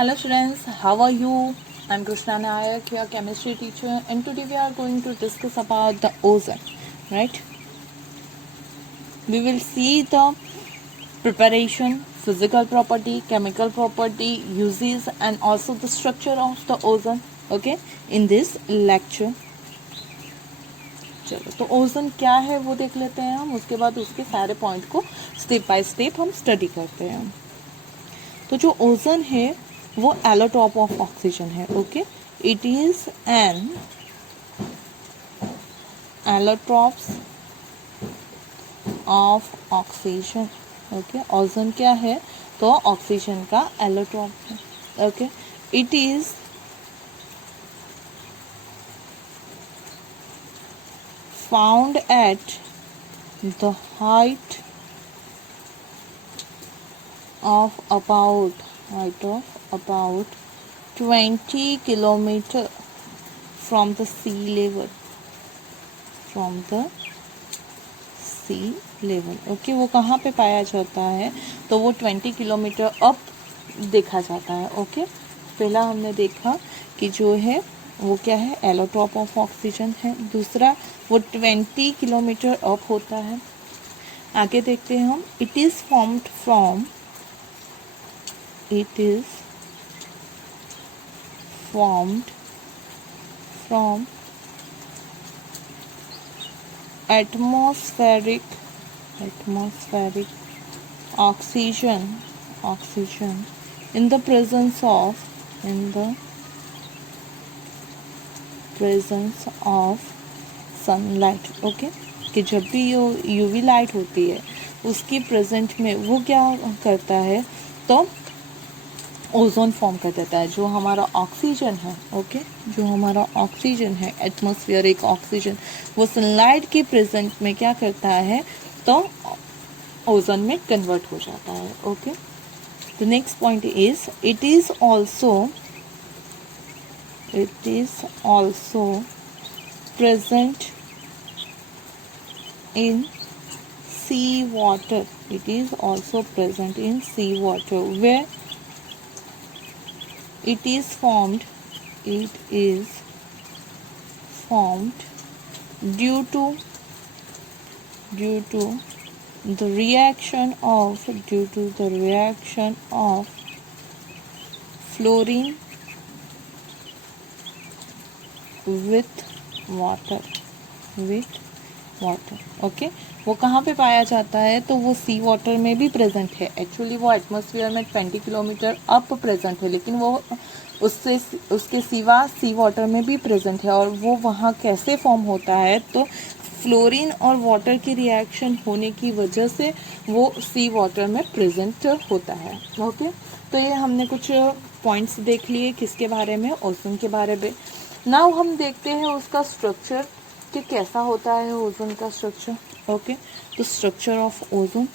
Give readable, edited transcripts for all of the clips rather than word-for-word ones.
Hello students, how are you? I'm Krishna Nayak, your chemistry teacher, and today we are going to discuss about the ozone, right? We will see the preparation, physical property, chemical property, uses, and also the structure of the ozone, okay, in this lecture. चलो तो ozone क्या है वो देख लेते हैं हम, उसके बाद उसके सारे पॉइंट को स्टेप बाय स्टेप हम स्टडी करते हैं. तो जो ओजोन है वो एलोटॉप ऑफ ऑक्सीजन है. Okay, it is an allotropes of oxygen. Okay, ozone क्या है तो ऑक्सीजन का एलोट्रॉप है. Okay, it is found at the height of about 20 kilometer from the sea level. Okay, वो कहाँ पे पाया जाता है तो वो 20 किलोमीटर अप देखा जाता है. ओके, पहला हमने देखा कि जो है वो क्या है, एलोट्रॉप ऑफ ऑक्सीजन है. दूसरा वो 20 किलोमीटर अप होता है. आगे देखते हैं हम, it is formed from atmospheric oxygen in the presence of sunlight. Okay, कि जब भी यूवी लाइट होती है उसकी प्रेजेंट में वो क्या करता है तो ओजोन फॉर्म कर देता है. जो हमारा ऑक्सीजन है, ओके, जो हमारा ऑक्सीजन है, एटमॉस्फेरिक ऑक्सीजन, वो सनलाइट की प्रेजेंट में क्या करता है तो ओजोन में कन्वर्ट हो जाता है. Okay, the next point is it is also present in seawater. It is also present in seawater where it is formed due to the reaction of fluorine with water. Okay, वो कहाँ पे पाया जाता है तो वो सी वाटर में भी प्रेजेंट है. एक्चुअली वो एटमॉस्फेयर में 20 किलोमीटर अप प्रेजेंट है, लेकिन वो उसके सिवा सी वाटर में भी प्रेजेंट है. और वो वहाँ कैसे फॉर्म होता है तो फ्लोरीन और वाटर की रिएक्शन होने की वजह से वो सी वाटर में प्रेजेंट होता है. ओके, तो ये हमने कुछ पॉइंट्स देख लिए किसके बारे में, ओजोन के बारे में. नाउ हम देखते हैं उसका स्ट्रक्चर कि कैसा होता है ओजोन का स्ट्रक्चर. ओके, तो स्ट्रक्चर ऑफ ओजोन.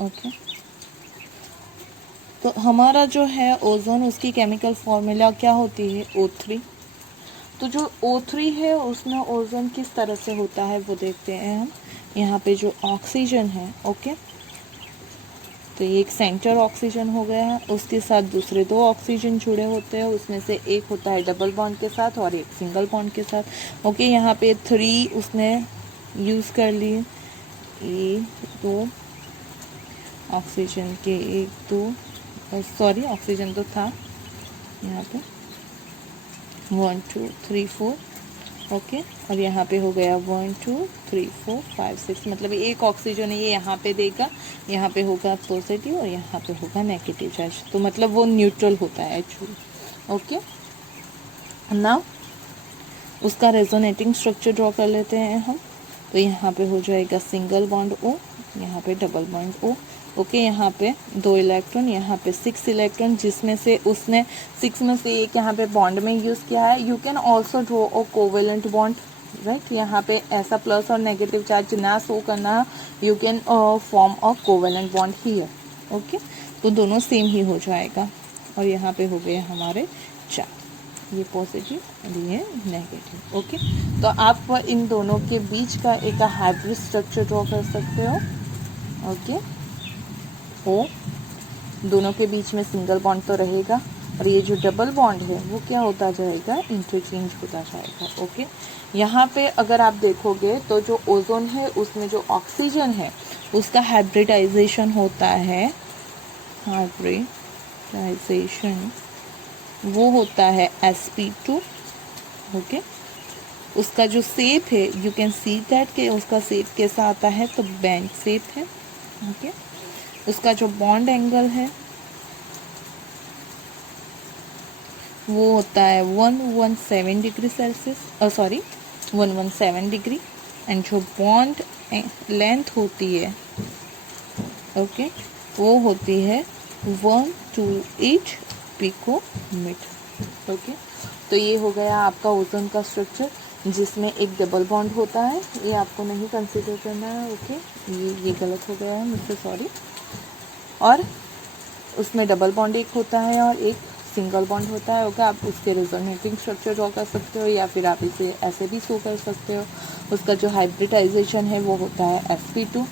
ओके, तो हमारा जो है ओजोन, उसकी केमिकल फॉर्मूला क्या होती है, O3. तो जो O3 है उसमें ओजोन किस तरह से होता है वो देखते हैं हम. यहाँ पे जो ऑक्सीजन है, ओके, तो ये एक सेंटर ऑक्सीजन हो गया है, उसके साथ दूसरे 2 ऑक्सीजन जुड़े होते हैं. उसमें से एक होता है डबल बॉन्ड के साथ और एक सिंगल बॉन्ड के साथ. ओके, यहाँ पे 3 उसने यूज़ कर लिए. ये 2 ऑक्सीजन के, 1 2 ऑक्सीजन तो था यहाँ पे 1 2 3 4. ओके, और यहाँ पे हो गया 1 2 3 4 5 6, मतलब एक ऑक्सीजन है ये यहाँ पे देगा, यहाँ पे होगा पॉजिटिव और यहाँ पे होगा नेगेटिव चार्ज. तो मतलब वो न्यूट्रल होता है एक्चुअली. ओके, नाउ उसका रेजोनेटिंग स्ट्रक्चर ड्रॉ कर लेते हैं हम. तो यहाँ पे हो जाएगा सिंगल बॉन्ड O, यहाँ पे डबल बॉन्ड O. ओके, यहाँ पे 2 इलेक्ट्रॉन, यहाँ पे 6 इलेक्ट्रॉन, जिसमें से उसने 6 में से एक यहाँ पे बॉन्ड में यूज़ किया है. You can also draw a covalent bond, right. यहाँ पे ऐसा प्लस और नेगेटिव चार्ज ना शो करना, you can form a covalent bond here. Okay, तो दोनों सेम ही हो जाएगा. और यहाँ पे हो गए हमारे 4. ये पॉजिटिव और ये नेगेटिव। ओके, तो आप इन दोनों के बीच का एक हाइब्रिड स्ट्रक्चर ड्रॉ कर सकते हो। ओके, ओ दोनों के बीच में सिंगल बॉन्ड तो रहेगा और ये जो डबल बॉन्ड है वो क्या होता जाएगा, इंटरचेंज होता जाएगा। ओके, यहाँ पे अगर आप देखोगे तो जो ओजोन है उसमें जो ऑक्सीजन है उसका हाइब्रिडाइजेशन होता है, हाइब्रिडाइजेशन वो होता है sp2। ओके, उसका जो शेप है यू कैन सी दैट कि उसका शेप कैसा आता है, तो बैंड शेप है। ओके, उसका जो बॉन्ड एंगल है वो होता है 117 डिग्री सेल्सियस, 117 डिग्री। एंड जो बॉन्ड लेंथ होती है ओके वो होती है 128 पिकोमीटर। ओके, तो ये हो गया आपका ओजोन का स्ट्रक्चर जिसमें एक डबल बॉन्ड होता है, ये आपको नहीं कंसीडर करना है। ओके, ये गलत हो गया है मुझसे, सॉरी। और उसमें डबल बॉन्ड एक होता है और एक सिंगल बॉन्ड होता है। ओके, आप उसके रिजोनेटिंग स्ट्रक्चर ड्रॉ कर सकते हो या फिर आप इसे ऐसे भी शो कर सकते हो। उसका जो हाइब्रिडाइजेशन है वो होता है sp2,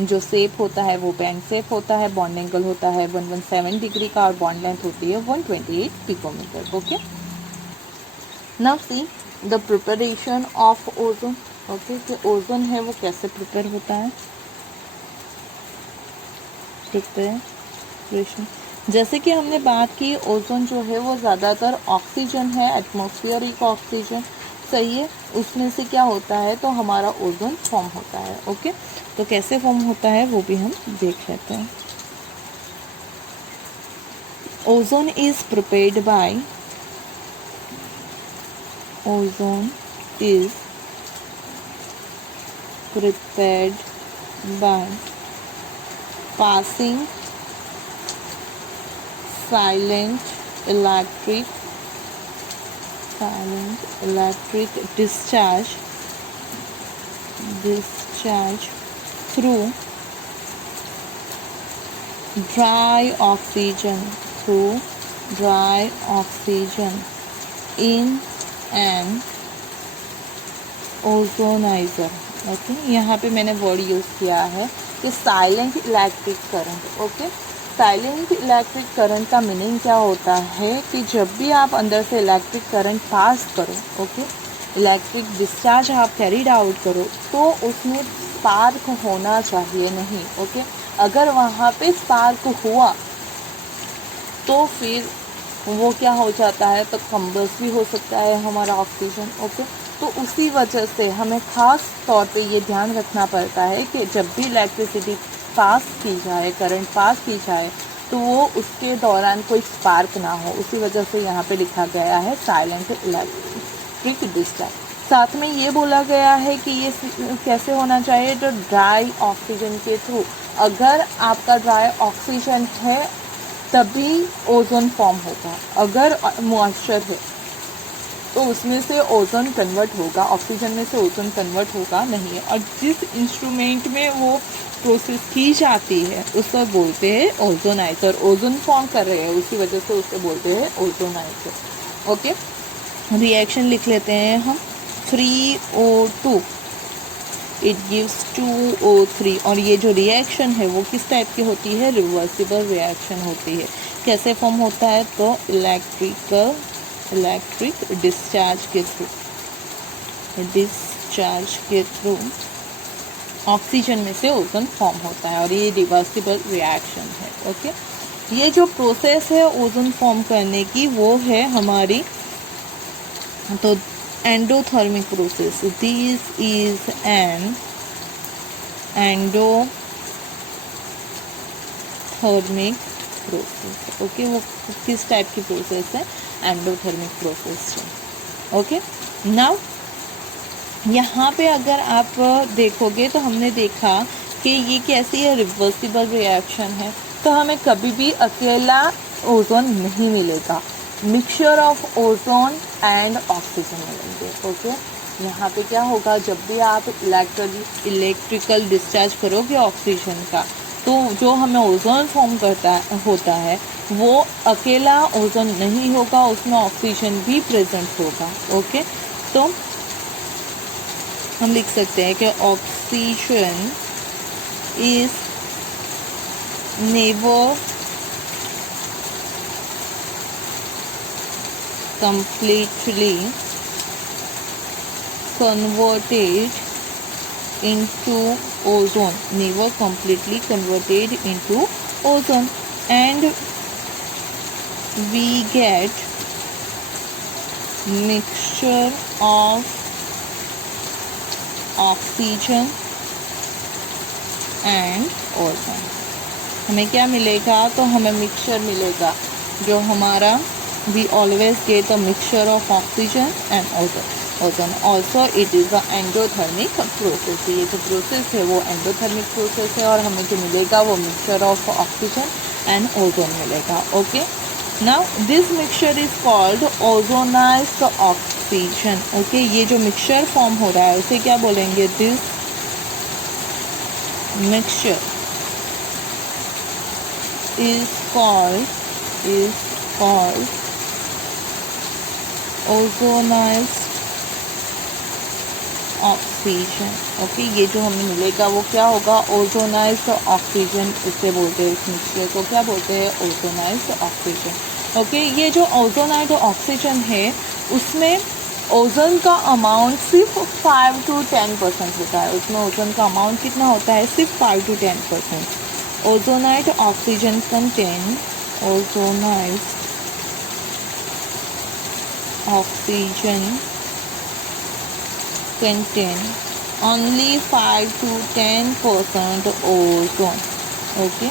जो शेप होता है वो बैंड शेप होता है, बॉन्ड एंगल होता है 117 डिग्री का और बॉन्ड लेंथ होती है 128 picometre. Okay, now see the preparation of ozone. Okay, कि ओजोन है वो कैसे प्रिपेयर होता है, प्रिपरेशन। जैसे कि हमने बात की ओजोन जो है वो ज़्यादातर ऑक्सीजन है, एटमॉस्फेरिक ऑक्सीजन, सही है। उसमें से क्या होता है तो हमारा ओजोन फॉर्म होता है। ओके, तो कैसे फॉर्म होता है वो भी हम देख लेते हैं। Ozone is prepared by, ozone is prepared by passing silent electric discharge through dry oxygen in an ozonizer। Okay, यहाँ पे मैंने वर्ड यूज़ किया है कि silent electric current. Okay, silent electric current का मीनिंग क्या होता है कि जब भी आप अंदर से इलेक्ट्रिक करंट पास करो, ओके, इलेक्ट्रिक डिस्चार्ज आप कैरीड आउट करो तो उसमें स्पार्क होना चाहिए नहीं। ओके, अगर वहाँ पे स्पार्क हुआ तो फिर वो क्या हो जाता है, तो कंबस भी हो सकता है हमारा ऑक्सीजन। ओके, तो उसी वजह से हमें ख़ास तौर पे ये ध्यान रखना पड़ता है कि जब भी इलेक्ट्रिसिटी पास की जाए, करंट पास की जाए, तो वो उसके दौरान कोई स्पार्क ना हो। उसी वजह से यहाँ पे लिखा गया है साइलेंट इलेक्ट्रिक डिस्चार्ज। साथ में ये बोला गया है कि ये कैसे होना चाहिए, तो ड्राई ऑक्सीजन के थ्रू। अगर आपका ड्राई ऑक्सीजन है तभी ओजोन फॉर्म होगा, अगर मॉइस्चर है तो उसमें से ओजोन कन्वर्ट होगा, ऑक्सीजन में से ओजोन कन्वर्ट होगा नहीं। और जिस इंस्ट्रूमेंट में वो प्रोसेस की जाती है उसको बोलते हैं ओजोनाइजर। ओजोन फॉर्म कर रहे हैं उसी वजह से उसको बोलते हैं ओजोनाइजर। ओके, रिएक्शन लिख लेते हैं हम। 3O2 it gives 2O3। और ये जो रिएक्शन है वो किस टाइप की होती है, रिवर्सिबल रिएक्शन होती है। कैसे फॉर्म होता है, तो इलेक्ट्रिक डिस्चार्ज के थ्रू ऑक्सीजन में से ओजोन फॉर्म होता है और ये रिवर्सिबल रिएक्शन है। ओके, ये जो प्रोसेस है ओजोन फॉर्म करने की वो है हमारी तो endothermic process. This is an endothermic process. Okay, वो किस टाइप की प्रोसेस है, एंडोथर्मिक प्रोसेस है। ओके, नाउ यहाँ पे अगर आप देखोगे तो हमने देखा कि ये कैसी है, रिवर्सिबल रिएक्शन है। तो हमें कभी भी अकेला ओजोन नहीं मिलेगा, mixture of ozone and oxygen मिलेंगे। ओके, यहाँ पे क्या होगा, जब भी आप इलेक्ट्रिकल डिस्चार्ज करोगे ऑक्सीजन का तो जो हमें ओजोन फॉर्म होता है वो अकेला ओजोन नहीं होगा, उसमें ऑक्सीजन भी प्रेजेंट होगा। ओके, तो हम लिख सकते हैं कि oxygen is never completely converted into ozone, never completely converted into ozone, and we get mixture of oxygen and ozone। हमें क्या मिलेगा? तो हमें मिक्सचर मिलेगा जो हमारा we always get a mixture of oxygen and ozone. Also it is a endothermic process। ये जो प्रोसेस है वो एंडोथर्मिक प्रोसेस है और हमें जो मिलेगा वो mixture of oxygen and ozone मिलेगा। Okay, now this mixture is called ozonized oxygen. Okay, ये जो मिक्सचर फॉर्म हो रहा है उसे क्या बोलेंगे? This mixture is called ozonised oxygen. Okay, ये जो हमें मिलेगा वो क्या होगा? ओजोनाइज्ड ऑक्सीजन इसे बोलते हैं। इस मिक्सचर को क्या बोलते हैं? Ozonised oxygen. ओके, ये जो ओजोनाइज्ड ऑक्सीजन है उसमें ओजोन का अमाउंट सिर्फ 5 to 10% होता है। उसमें ओजोन का अमाउंट कितना होता है? सिर्फ 5 to 10%। Ozonised oxygen contain ozonised oxygen contain only 5 to 10% ozone। Okay,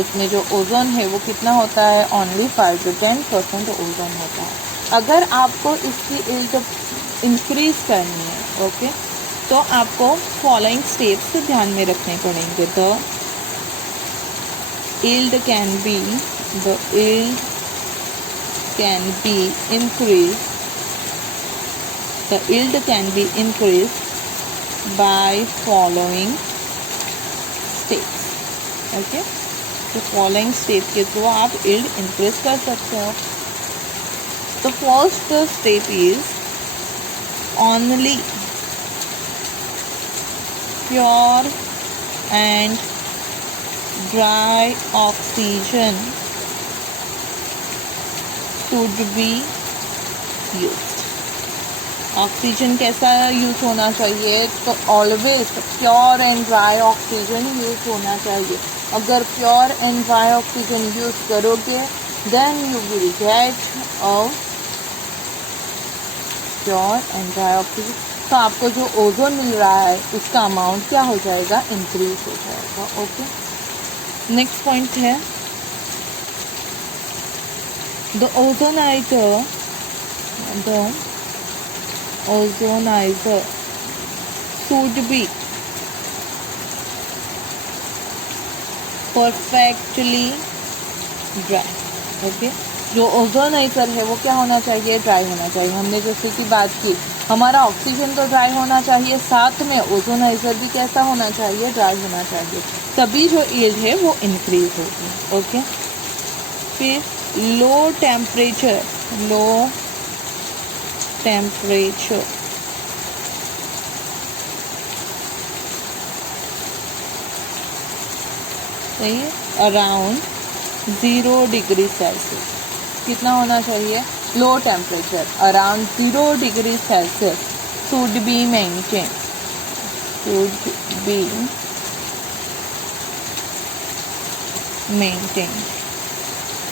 इसमें जो ओजोन है वो कितना होता है? ओनली 5 to 10% ओजोन होता है। अगर आपको इसकी इल्ड इंक्रीज करनी है, ओके, तो आपको फॉलोइंग स्टेप्स ध्यान में रखने पड़ेंगे। The yield can be increased the yield can be increased by following steps। Okay, तो फॉलोइंग स्टेप के थ्रू आप yield इंक्रीज कर सकते हो। तो first step is only pure and dry oxygen should be used। Oxygen कैसा use होना चाहिए? तो always pure and dry oxygen use होना चाहिए। अगर pure and dry oxygen use करोगे then you will get a pure and dry oxygen, तो आपको जो ओजोन मिल रहा है उसका अमाउंट क्या हो जाएगा? इंक्रीज हो जाएगा। ओके, नेक्स्ट पॉइंट है the ozonizer should be perfectly dry। Okay, जो ओजोनाइजर है वो क्या होना चाहिए? ड्राई होना चाहिए। हमने जैसे कि बात की, हमारा ऑक्सीजन तो ड्राई होना चाहिए, साथ में ओजोनाइजर भी कैसा होना चाहिए? ड्राई होना चाहिए, तभी जो यील्ड है वो इंक्रीज होगी। ओके, फिर लो टेम्परेचर सही है, अराउंड 0 डिग्री सेल्सियस। कितना होना चाहिए? Low temperature around 0 degree Celsius should be maintain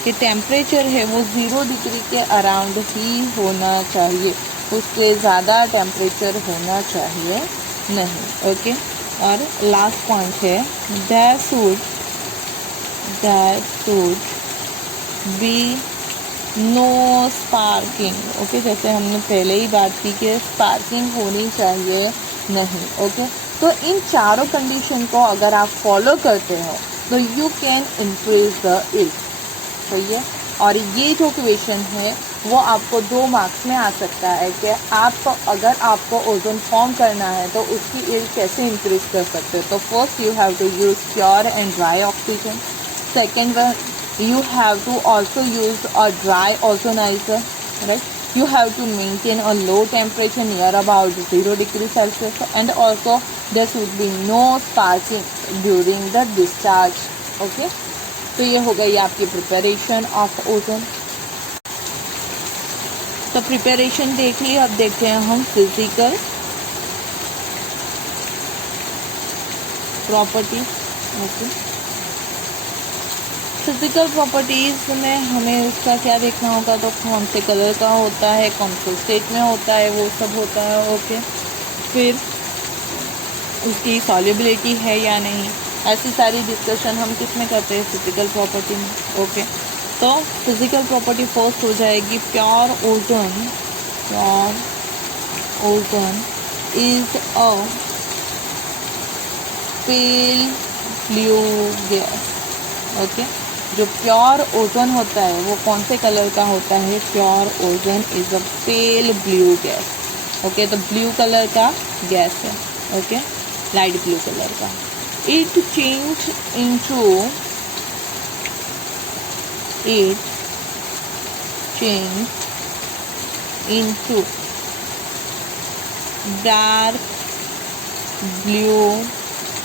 कि टेम्परेचर है वो 0 डिग्री के अराउंड ही होना चाहिए, उससे ज़्यादा टेम्परेचर होना चाहिए नहीं। ओके, और लास्ट पॉइंट है that should be no sparking. Okay, जैसे हमने पहले ही बात की कि स्पार्किंग होनी चाहिए नहीं। ओके, तो इन चारों कंडीशन को अगर आप फॉलो करते हो तो you can increase the yield. तो ये और ये जो क्वेश्चन है वो आपको 2 मार्क्स में आ सकता है कि आप अगर आपको ओजोन फॉर्म करना है तो उसकी एज कैसे इंक्रीज कर सकते हो। तो first you have to use pure and dry oxygen, second one you have to also use a dry ozonizer, right? You have to maintain a low temperature near about 0 degree Celsius, and also there should be no sparking during the discharge. Okay, तो ये हो गई आपकी preparation of ozone. तो preparation देख ली, अब देखते हैं हम physical properties. Okay, physical properties में हमें उसका क्या देखना होगा, तो कौन से कलर का होता है, कौन से स्टेट में होता है, वो सब होता है। ओके, फिर उसकी सॉल्युबिलिटी है या नहीं, ऐसी सारी डिस्कशन हम किस में करते हैं, फिजिकल प्रॉपर्टी में। ओके, तो फिजिकल प्रॉपर्टी फर्स्ट हो जाएगी pure ozone. Pure ozone is a pale blue gas. Okay, जो प्योर ओजोन होता है वो कौन से कलर का होता है, pure ozone is a pale blue gas. Okay, तो ब्लू कलर का गैस है। ओके, लाइट ब्लू कलर का। It change into dark blue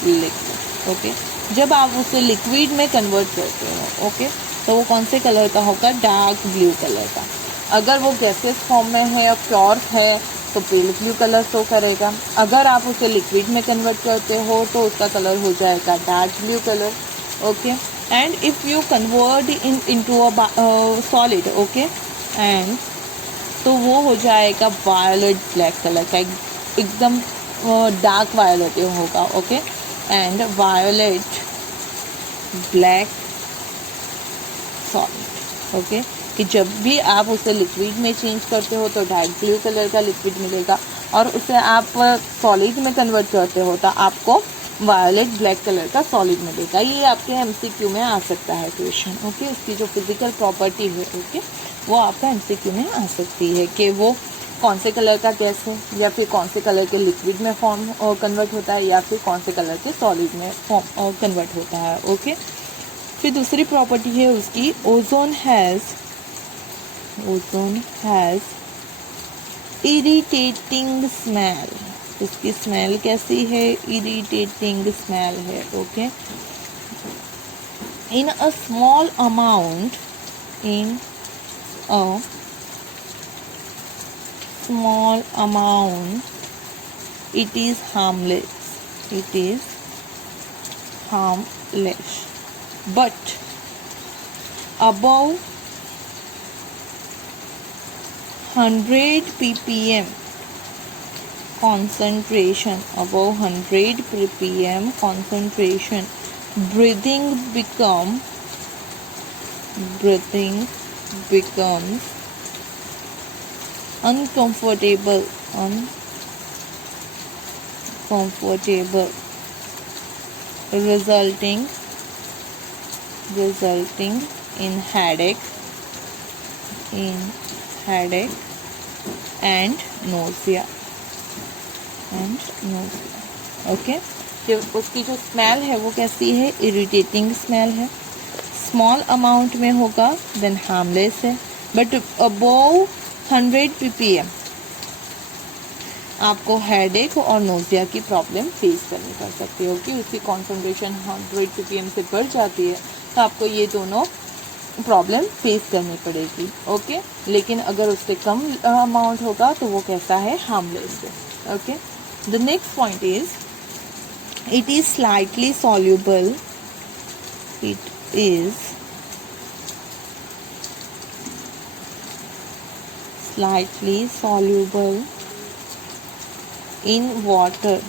liquid. Okay, जब आप उसे लिक्विड में कन्वर्ट करते हो, ओके, तो वो कौन से कलर का होगा, डार्क ब्लू कलर का। अगर वो गैसेस फॉर्म में है या प्योर है तो पेल ब्लू कलर शो करेगा। अगर आप उसे लिक्विड में कन्वर्ट करते हो तो उसका कलर हो जाएगा dark blue colour. Okay, and if you convert into a solid, okay, and तो वो हो जाएगा वायलेट ब्लैक कलर का, एकदम डार्क वायलेट होगा। Okay, and violet black solid. Okay, कि जब भी आप उसे लिक्विड में चेंज करते हो तो डार्क ब्लू कलर का लिक्विड मिलेगा, और उसे आप सॉलिड में कन्वर्ट करते हो तो आपको वायलेट ब्लैक कलर का सॉलिड मिलेगा। ये आपके एमसीक्यू में आ सकता है क्वेश्चन। ओके, उसकी जो फिजिकल प्रॉपर्टी है, ओके, वो आपका एमसीक्यू में आ सकती है कि वो कौन से कलर का गैस है, या फिर कौन से कलर के लिक्विड में फॉर्म कन्वर्ट होता है, या फिर कौन से कलर के सॉलिड में फॉर्म कन्वर्ट होता है। ओके, फिर दूसरी प्रॉपर्टी है उसकी, ओजोन हैज़ इरिटेटिंग स्मेल। उसकी स्मेल कैसी है, इरिटेटिंग स्मेल है। Okay, in a small amount, it is harmless, but above 100 ppm concentration, breathing becomes uncomfortable, resulting in headache and nausea. Okay, जो उसकी जो स्मेल है वो कैसी है, इरिटेटिंग स्मेल है। स्मॉल अमाउंट में होगा देन हार्मलेस है, बट अबव 100 ppm आपको हेडेक और नोजिया की प्रॉब्लम फेस करनी पड़ सकती है। कि उसकी कॉन्सेंट्रेशन 100 ppm से बढ़ जाती है तो आपको ये दोनों प्रॉब्लम फेस करनी पड़ेगी। ओके, लेकिन अगर उससे कम अमाउंट होगा तो वो कैसा है, हार्मलेस है। Okay, the next point is it is slightly soluble, in water.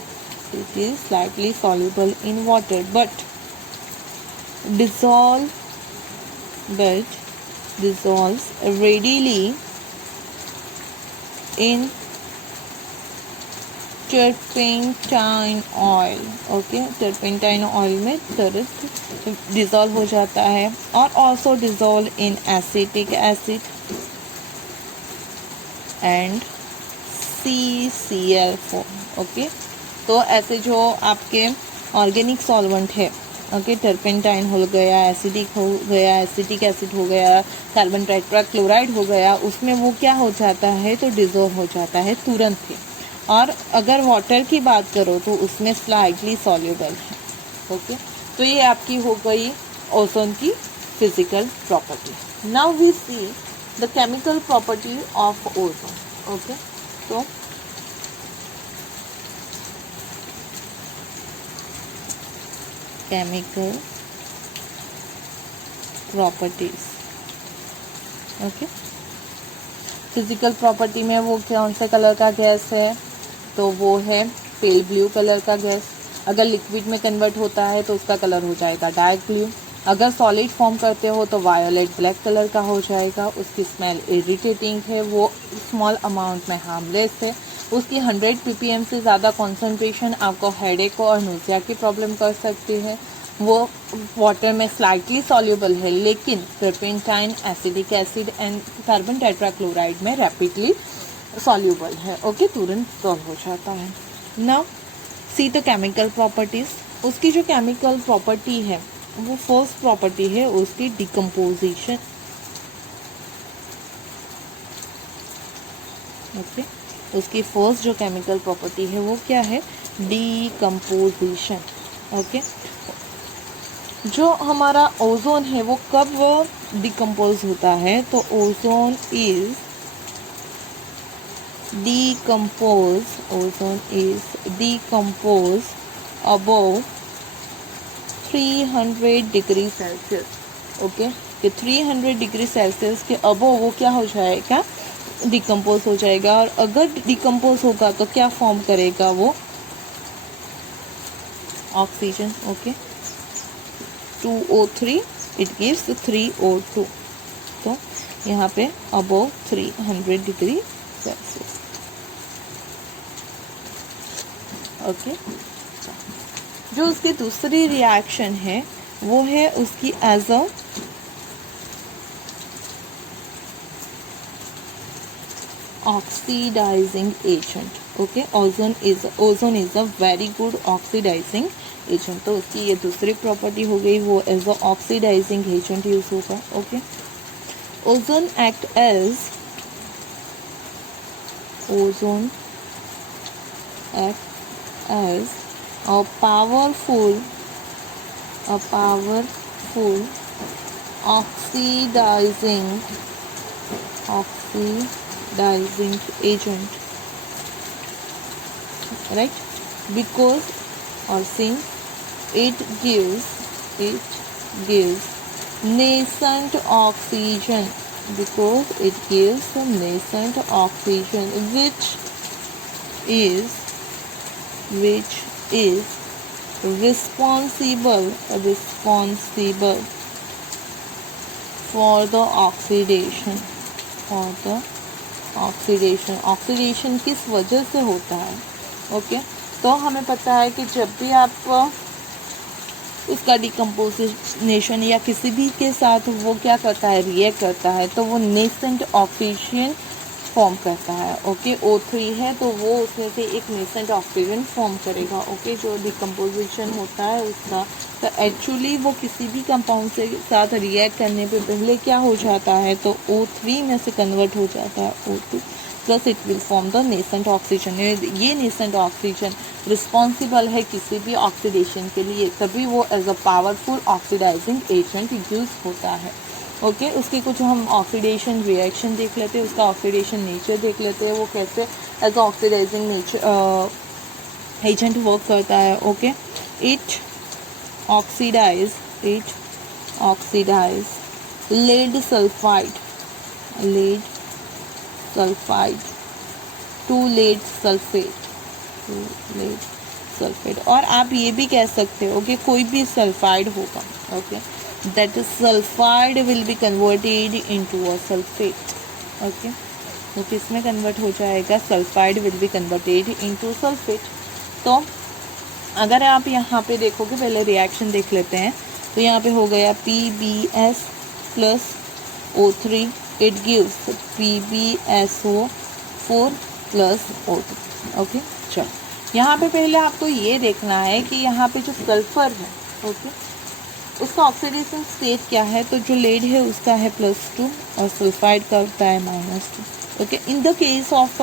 It is slightly soluble in water, but dissolves readily in turpentine oil. Okay, turpentine oil में तुरंत डिज़ोल्व हो जाता है, और also dissolve in acetic acid, and CCl4। Okay, तो ऐसे जो आपके ऑर्गेनिक सॉल्वेंट है, ओके, टर्पेंटाइन हो गया, एसिडिक हो गया, एसिटिक एसिड हो गया, कार्बन टेट्राक्लोराइड हो गया, उसमें वो क्या हो जाता है तो डिजोल्व हो जाता है तुरंत ही। और अगर वाटर की बात करो तो उसमें स्लाइटली सॉल्युबल है। ओके, तो ये आपकी हो गई ओजोन की physical property. Now we see the chemical property of ozone. Okay, तो chemical properties. Okay, physical property में वो कौन से कलर का गैस है तो वो है पेल ब्लू कलर का गैस। अगर लिक्विड में कन्वर्ट होता है तो उसका कलर हो जाएगा डार्क ब्लू। अगर सॉलिड फॉर्म करते हो तो वायोलेट ब्लैक कलर का हो जाएगा। उसकी स्मेल इरिटेटिंग है, वो स्मॉल अमाउंट में हार्मलेस है। उसकी 100 ppm से ज़्यादा कॉन्सेंट्रेशन आपको हेडेक और नोजिया की प्रॉब्लम कर सकती है। वो वाटर में स्लाइटली सॉल्युबल है, लेकिन turpentine, acidic acid and carbon tetrachloride में रैपिडली सॉल्युबल है। ओके, तुरंत सॉल्व हो जाता है। Now see the chemical properties. उसकी जो केमिकल प्रॉपर्टी है वो फर्स्ट प्रॉपर्टी है उसकी डिकम्पोजिशन। ओके, उसकी फर्स्ट जो केमिकल प्रॉपर्टी है वो क्या है, डिकम्पोजिशन। ओके, जो हमारा ओजोन है वो कब डिकम्पोज होता है तो ozone is decompose above 300 degree Celsius. Okay, कि 300 डिग्री सेल्सियस के अबव वो क्या हो जाएगा, डिकम्पोज हो जाएगा। और अगर डिकम्पोज होगा तो क्या फॉर्म करेगा वो, oxygen. Okay, 2O3 it gives 3O2। तो यहाँ पे अबव 300 डिग्री सेल्सियस। ओके, जो उसकी दूसरी रिएक्शन है वो है उसकी as a oxidising agent. Okay, ozone is a very good oxidising agent. तो उसकी ये दूसरी प्रॉपर्टी हो गई, वो as a oxidising agent use होगा। Okay, ozone act as a powerful oxidizing agent, right? Because or since it gives nascent oxygen, because it gives nascent oxygen which is responsible for the oxidation किस वजह से होता है। Okay, तो हमें पता है कि जब भी आप उसका डिकम्पोजिशन या किसी भी के साथ वो क्या करता है, रिएक्ट करता है, तो वो नेसेंट ऑक्सीजन फॉर्म करता है। ओके, O3 है तो वो उसमें से एक नेसेंट ऑक्सीजन फॉर्म करेगा। ओके, जो डिकम्पोजिशन होता है उसका, तो एक्चुअली वो किसी भी कंपाउंड से साथ रिएक्ट करने पे पहले क्या हो जाता है तो O3 में से कन्वर्ट हो जाता है O2 plus it will form the nascent oxygen. ये नेसेंट ऑक्सीजन रिस्पॉन्सिबल है किसी भी ऑक्सीडेशन के लिए, तभी वो as a powerful oxidising agent use होता है। ओके, उसके कुछ हम ऑक्सीडेशन रिएक्शन देख लेते हैं, उसका ऑक्सीडेशन नेचर देख लेते हैं, वो कैसे as a oxidising nature agent work करता है। Okay, it oxidise lead sulfide to lead sulfate। और आप ये भी कह सकते हो कि कोई भी सल्फाइड होगा, okay, that sulfide will be converted into a sulfate। Okay, तो किसमें कन्वर्ट हो जाएगा, sulphide will be converted into sulphate. तो अगर आप यहाँ पे देखोगे, पहले रिएक्शन देख लेते हैं, तो यहाँ पे हो गया PbS plus O3, it gives PbSO 4 plus O2। Okay, चलो यहाँ पे पहले आपको ये देखना है कि यहाँ पे जो सल्फर है, ओके, उसका ऑक्सीडेशन स्टेट क्या है। तो जो लेड है उसका है +2 और सल्फाइड का होता है -2। Okay, in the case of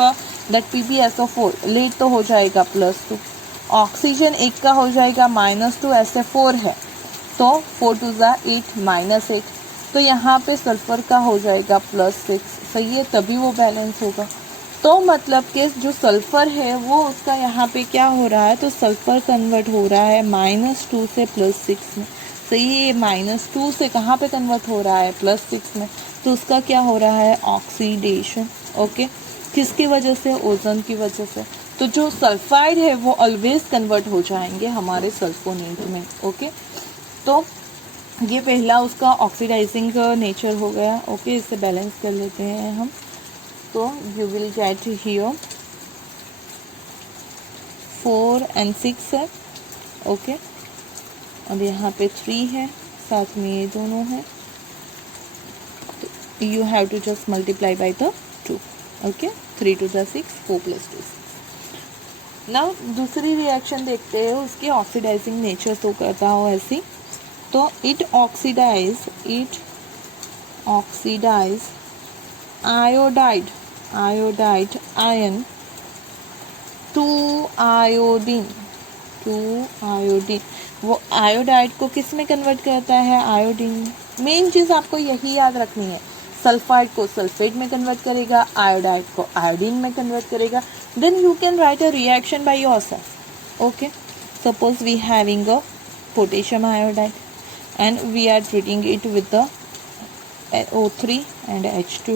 that PbSO4 lead तो हो जाएगा +2, ऑक्सीजन एक का हो जाएगा -2, ऐसे 4 है तो 4 2 8 -8, तो यहाँ पे सल्फर का हो जाएगा +6। सही है, तभी वो बैलेंस होगा। तो मतलब कि जो सल्फर है वो उसका यहाँ पे क्या हो रहा है, तो सल्फर कन्वर्ट हो रहा है -2 से +6 में। सही है, -2 से कहाँ पे कन्वर्ट हो रहा है, +6 में, तो उसका क्या हो रहा है, ऑक्सीडेशन। ओके, किसकी वजह से, ओजोन की वजह से। तो जो सल्फाइड है वो ऑलवेज कन्वर्ट हो जाएंगे हमारे सल्फोनेट में। ओके, तो ये पहला उसका ऑक्सीडाइजिंग नेचर हो गया। ओके, इससे बैलेंस कर लेते हैं हम। तो you will get here 4 and 6 है। ओके, और यहाँ पे 3 है, साथ में ये दोनों है, तो you have to just multiply by the 2। Okay, 3 2 6, 4 + 2 6। Now दूसरी रिएक्शन देखते हैं, उसकी ऑक्सीडाइजिंग नेचर तो करता हो ऐसी। तो it oxidise iodide ion to iodine. वो आयोडाइड को किस में कन्वर्ट करता है, आयोडीन में। मेन चीज़ आपको यही याद रखनी है, सल्फाइड को सल्फेट में कन्वर्ट करेगा, आयोडाइड को आयोडीन में कन्वर्ट करेगा। Then you can write a reaction by yourself. Okay, suppose we having a potassium iodide and we are treating it with the O3 and H2,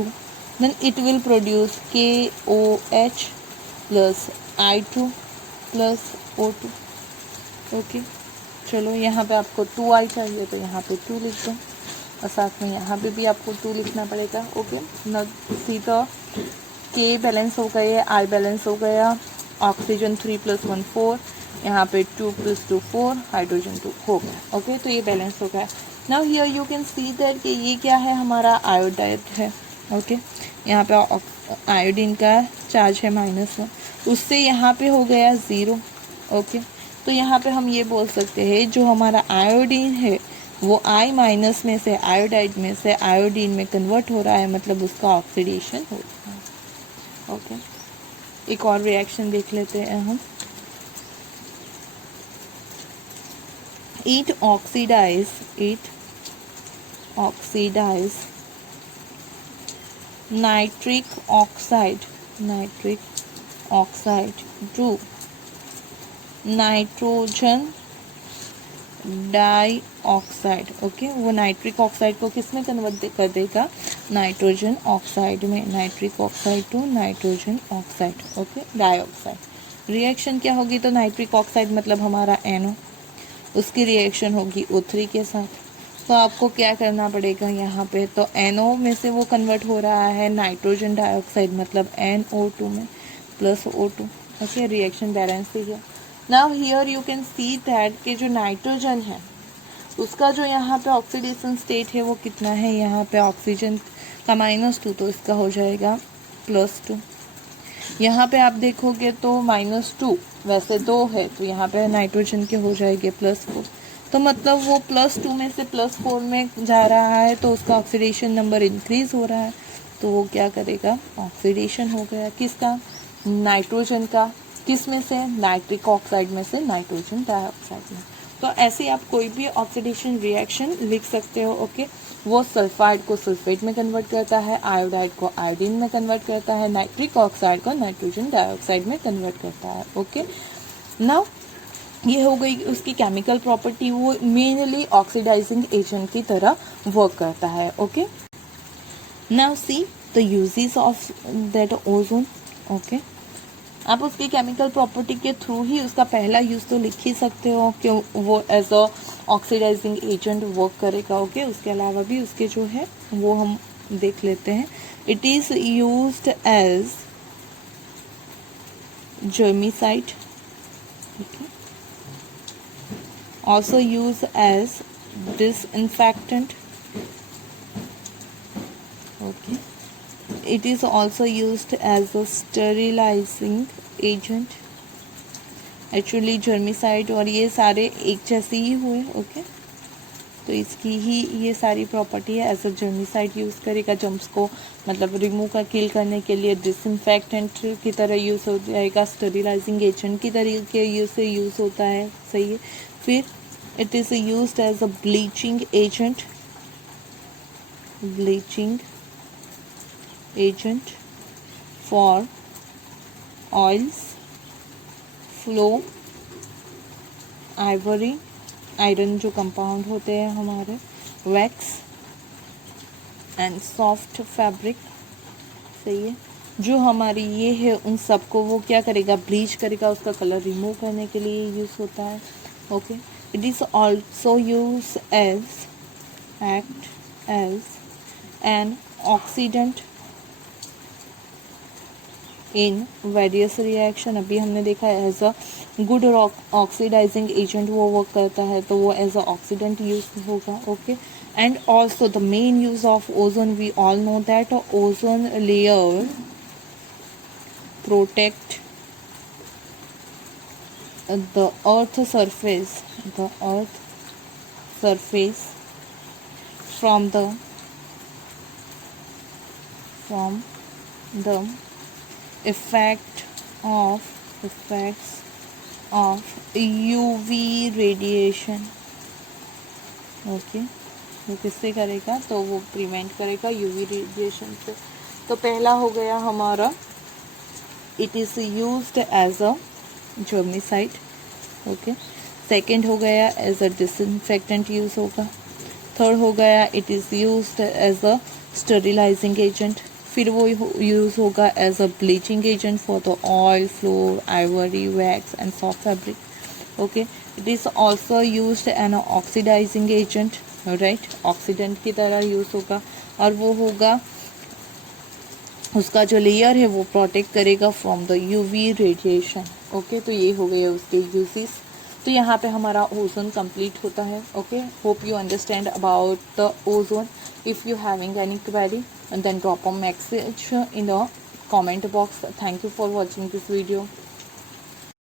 then it will produce KOH plus I2 plus O2। Okay, चलो यहाँ पे आपको 2I चाहिए तो यहाँ पे 2 लिख दो, और साथ में यहाँ पे भी आपको 2 लिखना पड़ेगा। ओके, न सी तो K बैलेंस हो गया, I बैलेंस हो गया, ऑक्सीजन 3 + 1 4, यहाँ पे 2 + 2 4, हाइड्रोजन 2 हो गया। ओके, तो ये बैलेंस हो गया। Now here you can see that कि ये क्या है, हमारा आयोडाइड है। ओके, यहाँ पे आयोडीन का चार्ज है -1, उससे यहाँ पे हो गया 0। ओके, तो यहाँ पे हम ये बोल सकते हैं जो हमारा आयोडीन है वो I- में से आयोडाइड में से आयोडीन में कन्वर्ट हो रहा है, मतलब उसका ऑक्सीडेशन हो रहा है। ओके, एक और रिएक्शन देख लेते हैं हम। It oxidize nitric oxide to nitrogen dioxide. Okay, वो नाइट्रिक ऑक्साइड को किस में कन्वर्ट कर देगा, नाइट्रोजन ऑक्साइड में, nitric oxide to nitrogen oxide. Okay, dioxide reaction क्या होगी, तो नाइट्रिक ऑक्साइड मतलब हमारा NO, उसकी रिएक्शन होगी O3 के साथ। तो आपको क्या करना पड़ेगा यहाँ पे, तो NO में से वो कन्वर्ट हो रहा है नाइट्रोजन डाइऑक्साइड मतलब NO2 में plus O2। Okay, reaction balance ही है। Now here you can see that कि जो नाइट्रोजन है उसका जो यहाँ पे ऑक्सीडेशन स्टेट है वो कितना है, यहाँ पे ऑक्सीजन का -2, तो इसका हो जाएगा +2। यहाँ पे आप देखोगे तो -2 वैसे 2 है, तो यहाँ पे नाइट्रोजन के हो जाएंगे +4। तो मतलब वो +2 में से +4 में जा रहा है, तो उसका ऑक्सीडेशन नंबर इंक्रीज हो रहा है, तो वो क्या करेगा, ऑक्सीडेशन हो गया किसका, नाइट्रोजन का, किस में से, नाइट्रिक ऑक्साइड में से नाइट्रोजन डाइऑक्साइड में। तो ऐसे आप कोई भी ऑक्सीडेशन रिएक्शन लिख सकते हो। ओके, वो सल्फाइड को सल्फेट में कन्वर्ट करता है, आयोडाइड को आयोडीन में कन्वर्ट करता है, नाइट्रिक ऑक्साइड को नाइट्रोजन डाइऑक्साइड में कन्वर्ट करता है। ओके, नाउ ये हो गई उसकी केमिकल प्रॉपर्टी, वो मेनली ऑक्सीडाइजिंग एजेंट की तरह वर्क करता है। Okay, now see the uses of that ozone. Okay, आप उसकी केमिकल प्रॉपर्टी के थ्रू ही उसका पहला यूज़ तो लिख ही सकते हो कि वो as a oxidising agent work करेगा। ओके, उसके अलावा भी उसके जो है वो हम देख लेते हैं। It is used as germicide, okay, also used as disinfectant, okay, It is also used as a sterilizing agent. Actually germicide और ये सारे एक जैसे ही हुए, ओके। तो इसकी ही ये सारी प्रॉपर्टी है। एज अ जर्मिसाइड यूज़ करेगा जम्स को, मतलब रिमूव का किल करने के लिए। डिसइंफेक्टेंट की तरह यूज़ हो जाएगा, स्टरीलाइजिंग एजेंट की तरीके से यूज़ होता है, सही है। फिर it is used as a bleaching agent, bleaching agent for oils, flour, ivory, iron जो कंपाउंड होते हैं हमारे, वैक्स एंड सॉफ्ट फैब्रिक, सही है। जो हमारी ये है उन सबको वो क्या करेगा, ब्लीच करेगा, उसका कलर रिमूव करने के लिए यूज़ होता है, okay. It is also use as act as an oxidant in various reaction. अभी हमने देखा as a good oxidising agent वो वर्क करता है, तो वो एज अ ऑक्सीडेंट यूज होगा, okay. And also the main use of ozone, we all know that ozone layer protect the earth surface from the effects of UV radiation, okay. वो किससे करेगा, तो वो प्रिवेंट करेगा यूवी रेडिएशन से। तो पहला हो गया हमारा it is used as a germicide, okay. Second हो गया एज अ डिसइंफेक्टेंट यूज़ होगा। थर्ड हो गया it is used as a sterilizing agent. फिर वो यूज़ होगा as a bleaching agent for the oil, flour, ivory, wax and soft fabric, okay. It is also used an oxidizing agent, right, oxidant की तरह use होगा। और वो होगा उसका जो लेयर है वो प्रोटेक्ट करेगा from the UV radiation, okay. तो ये हो गए उसके यूजेस। तो यहाँ पे हमारा ओजोन कंप्लीट होता है, okay. Hope you understand about the ozone. If you having any query then drop a message in the comment box. Thank you for watching this video.